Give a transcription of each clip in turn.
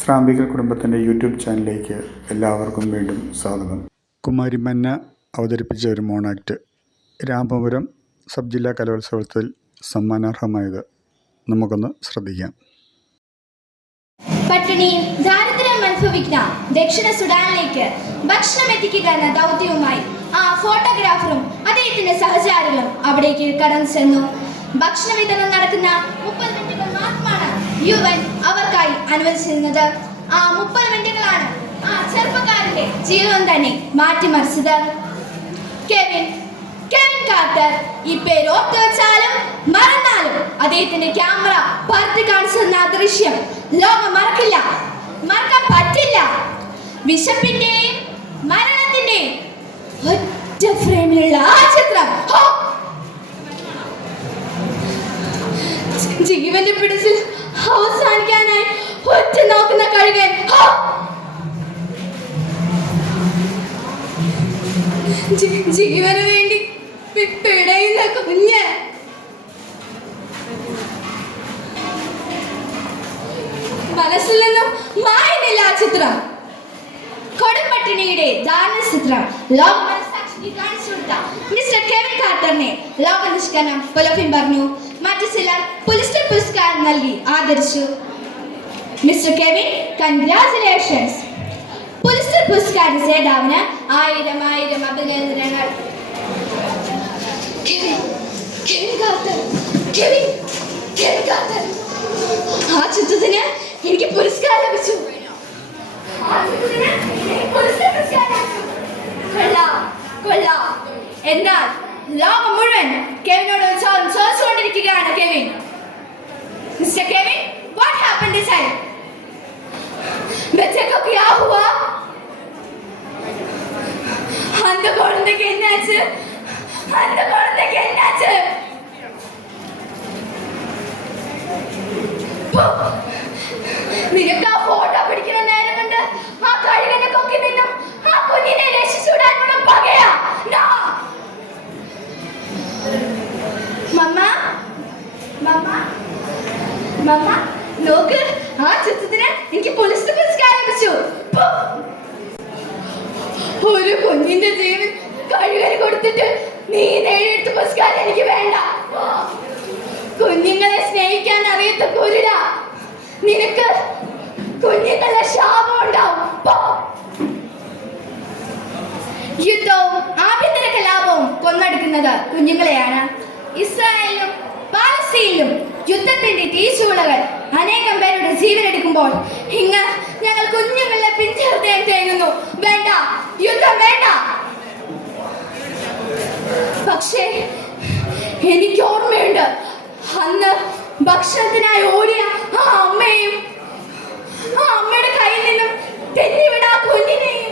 ശ്രാമ്പികൽ കുടുംബത്തിന്റെ യൂട്യൂബ് ചാനലിലേക്ക് എല്ലാവർക്കും വീണ്ടും സ്വാഗതം. കുമാരി മന്ന അവതരിപ്പിച്ച ഒരു മോണാക്ട് രാമപുരം സബ് ജില്ലാ കലോത്സവത്തിൽ സമ്മാനാർഹമായത് നമുക്കൊന്ന് ശ്രദ്ധിക്കാം. പട്ടിണിയും ദാരിദ്ര്യം അനുഭവിക്കുന്ന ദക്ഷിണ സുഡാനിലേക്ക് ഭക്ഷണം എത്തിക്കുക എന്ന ദൗത്യവുമായി ആ ഫോട്ടോഗ്രാഫറും അദ്ദേഹത്തിന്റെ സഹചാരികളും അവിടേക്ക് കടന്നു ചെന്നു. ഭക്ഷണ വിതരണം നടക്കുന്ന മുപ്പത് മിനിറ്റുകൾ മാത്രമാണ് യുവൻ അവർക്കായി അനുവദിച്ചിരുന്നത്? ആ മുപ്പത് മിനിറ്റുകളാണ്. ആ ചെറുപ്പക്കാരന്റെ ജീവിതം തന്നെ മാറ്റിമറിച്ചത്. Kevin Kevin Carter. ഈ പേര് ഓർത്തു വെച്ചാലും മറന്നാലും അദ്ദേഹത്തിന്റെ ക്യാമറ പറത്തി കാണിച്ചെന്ന ആ ദൃശ്യം. ലോകം മറക്കില്ല. മറക്കാൻ പറ്റില്ല. വിശപ്പിന്റെയും മരണത്തിന്റെയും ഒറ്റ ഫ്രെയിമിലുള്ള ആ ചിത്രം! ജീവന്റെ പിടിച്ചിൽ അവസാനിക്കാനായി ഒറ്റ നോക്കുന്ന കഴുകൻ! ജീവന് വേണ്ടി പിടയുന്ന കുഞ്ഞ്. മനസ്സിൽ നിന്നും മായുന്നില്ല ആ ചിത്രം. കൊടുമ്പട്ടിണിയുടെ ദാന ചിത്രം ലോക മിസ്റ്റർ കെവിൻ കാർട്ടറിനെ ലോക നിഷ്കരണം പുലഫിൻ പറഞ്ഞു. മറ്റു ചിലർ പുലിസ്റ്റർ പുരസ്കാരം നൽകി ആദരിച്ചു. മിസ്റ്റർ കെവിൻ കൺഗ്രാചുലേഷൻസ് പുലിസ്റ്റർ പുരസ്കാര ജേതാവിന് ആയിരം ആയിരം അഭിനന്ദനങ്ങൾ. ആ ചിത്രത്തിന് എനിക്ക് പുരസ്കാരം ലഭിച്ചു. ആ ചിത്രത്തിന് നിനക്ക്? ആ ഫോട്ടോ പിടിക്കുന്ന നേരം കൊണ്ട് ആ കഴുകനെ കൊക്കി നിന്നും ആ കുഞ്ഞിനെ രക്ഷിച്ചുവിടാനുള്ള പകയാ. മമ്മ മമ്മ മമ്മ നോക്ക് ആ എനിക്ക് പോലീസ് ഒരു കുഞ്ഞിന്റെ ജീവൻ കഴുകന് കൊടുത്തിട്ട് നീ നേടിയെടുത്ത പുരസ്കാരം എനിക്ക് വേണ്ട കുരുട നിനക്ക് കുഞ്ഞുങ്ങളെ ശാപം ഉണ്ടാവും. യുദ്ധവും ആഭ്യന്തര കലാപവും കൊന്നെടുക്കുന്നത് കുഞ്ഞുങ്ങളെയാണ്. ഇസ്രായേലിലും പാലസ്തീനിലും യുദ്ധത്തിന്റെ തീച്ചൂളകൾ അനേകം പേരുടെ ജീവനെടുക്കുമ്പോൾ ഇങ്ങ് ഞങ്ങൾ കുഞ്ഞുങ്ങളെ പിഞ്ചേർത്തേൻ തേങ്ങുന്നു വേണ്ട യുദ്ധം വേണ്ട. പക്ഷേ എനിക്ക് ഓർമ്മയുണ്ട്. അന്ന് ഭക്ഷണത്തിനായി ഓടിയ ആ അമ്മയും ആ അമ്മയുടെ കയ്യിൽ നിന്നും തെന്നിവിട കുഞ്ഞിനെയും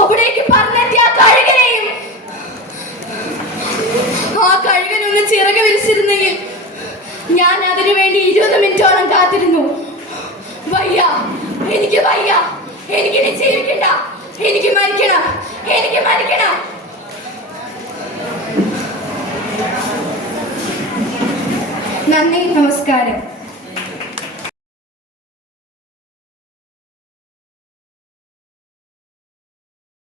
അവിടേക്ക് പറഞ്ഞെത്തിയ ആ കഴുകനെയും. ആ കഴുകനൊന്ന് ചിറക് വിരിച്ചിരുന്നെങ്കിൽ ഞാൻ അതിനു വേണ്ടി ഇരുപത് മിനിറ്റോളം കാത്തിരുന്നു. വയ്യ എനിക്ക് വയ്യ എനിക്ക് ജീവിക്കണ്ട എനിക്ക് മരിക്കണം എനിക്ക് മരിക്കണം. നന്ദി നമസ്കാരം.